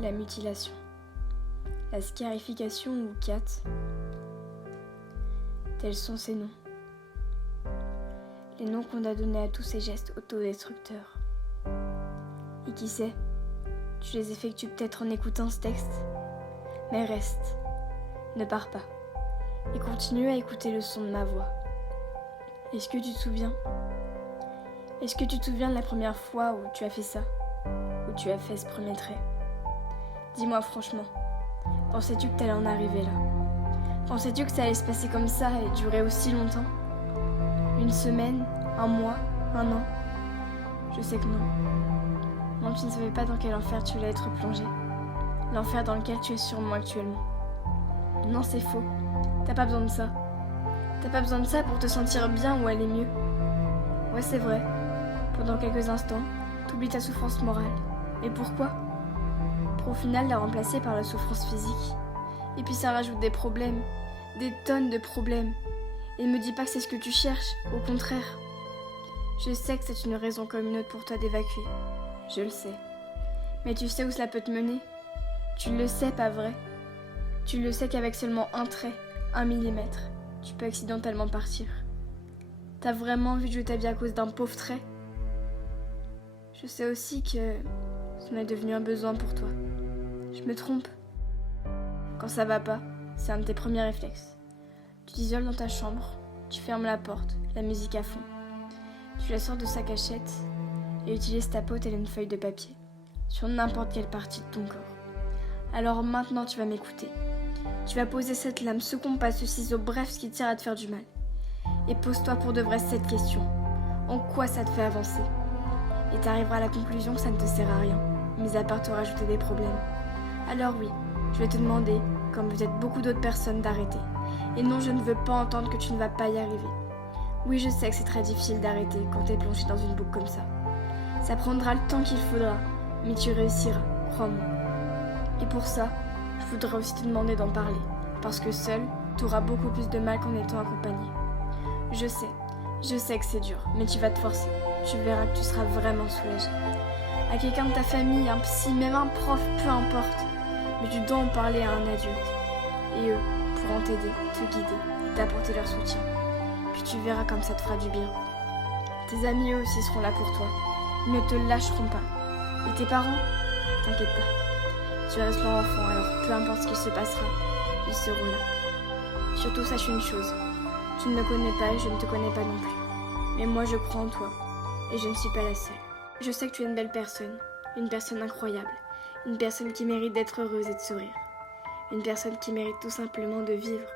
la mutilation, la scarification ou cat, tels sont ces noms. Les noms qu'on a donnés à tous ces gestes autodestructeurs. Et qui sait, tu les effectues peut-être en écoutant ce texte, mais reste, ne pars pas, et continue à écouter le son de ma voix. Est-ce que tu te souviens ? Est-ce que tu te souviens de la première fois où tu as fait ça ? Où tu as fait ce premier trait ? Dis-moi franchement, pensais-tu que t'allais en arriver là ? Pensais-tu que ça allait se passer comme ça et durer aussi longtemps ? Une semaine, un mois, un an ? Je sais que non. Non, tu ne savais pas dans quel enfer tu allais être plongé. L'enfer dans lequel tu es sûrement actuellement. Non, c'est faux. T'as pas besoin de ça. T'as pas besoin de ça pour te sentir bien ou aller mieux. Ouais, c'est vrai. Pendant quelques instants, t'oublies ta souffrance morale. Et pourquoi ? Pour au final la remplacer par la souffrance physique. Et puis ça rajoute des problèmes. Des tonnes de problèmes. Et ne me dis pas que c'est ce que tu cherches. Au contraire. Je sais que c'est une raison comme une autre pour toi d'évacuer. Je le sais. Mais tu sais où cela peut te mener ? Tu le sais, pas vrai ? Tu le sais qu'avec seulement un trait, 1 millimètre, tu peux accidentellement partir. T'as vraiment envie de jouer ta vie à cause d'un pauvre trait ? Je sais aussi que c'en est devenu un besoin pour toi. Je me trompe. Quand ça va pas, c'est un de tes premiers réflexes. Tu t'isoles dans ta chambre, tu fermes la porte, la musique à fond. Tu la sors de sa cachette et utilises ta peau telle une feuille de papier, sur n'importe quelle partie de ton corps. Alors maintenant tu vas m'écouter. Tu vas poser cette lame, ce compas, ce ciseau, bref ce qui tire à te faire du mal. Et pose-toi pour de vrai cette question. En quoi ça te fait avancer ? Et t'arriveras à la conclusion que ça ne te sert à rien, mis à part te rajouter des problèmes. Alors oui, je vais te demander, comme peut-être beaucoup d'autres personnes, d'arrêter. Et non, je ne veux pas entendre que tu ne vas pas y arriver. Oui, je sais que c'est très difficile d'arrêter quand t'es plongé dans une boucle comme ça. Ça prendra le temps qu'il faudra, mais tu réussiras, crois-moi. Et pour ça, je voudrais aussi te demander d'en parler, parce que seul, t'auras beaucoup plus de mal qu'en étant accompagné. Je sais que c'est dur, mais tu vas te forcer. Tu verras que tu seras vraiment soulagé. À quelqu'un de ta famille, un psy, même un prof, peu importe. Mais tu dois en parler à un adulte. Et eux pourront t'aider, te guider, t'apporter leur soutien. Puis tu verras comme ça te fera du bien. Tes amis eux aussi seront là pour toi. Ils ne te lâcheront pas. Et tes parents, t'inquiète pas. Tu restes leur enfant, alors peu importe ce qu'il se passera, ils seront là. Surtout sache une chose. Tu ne me connais pas et je ne te connais pas non plus. Mais moi je crois en toi. Et je ne suis pas la seule. Je sais que tu es une belle personne. Une personne incroyable. Une personne qui mérite d'être heureuse et de sourire. Une personne qui mérite tout simplement de vivre.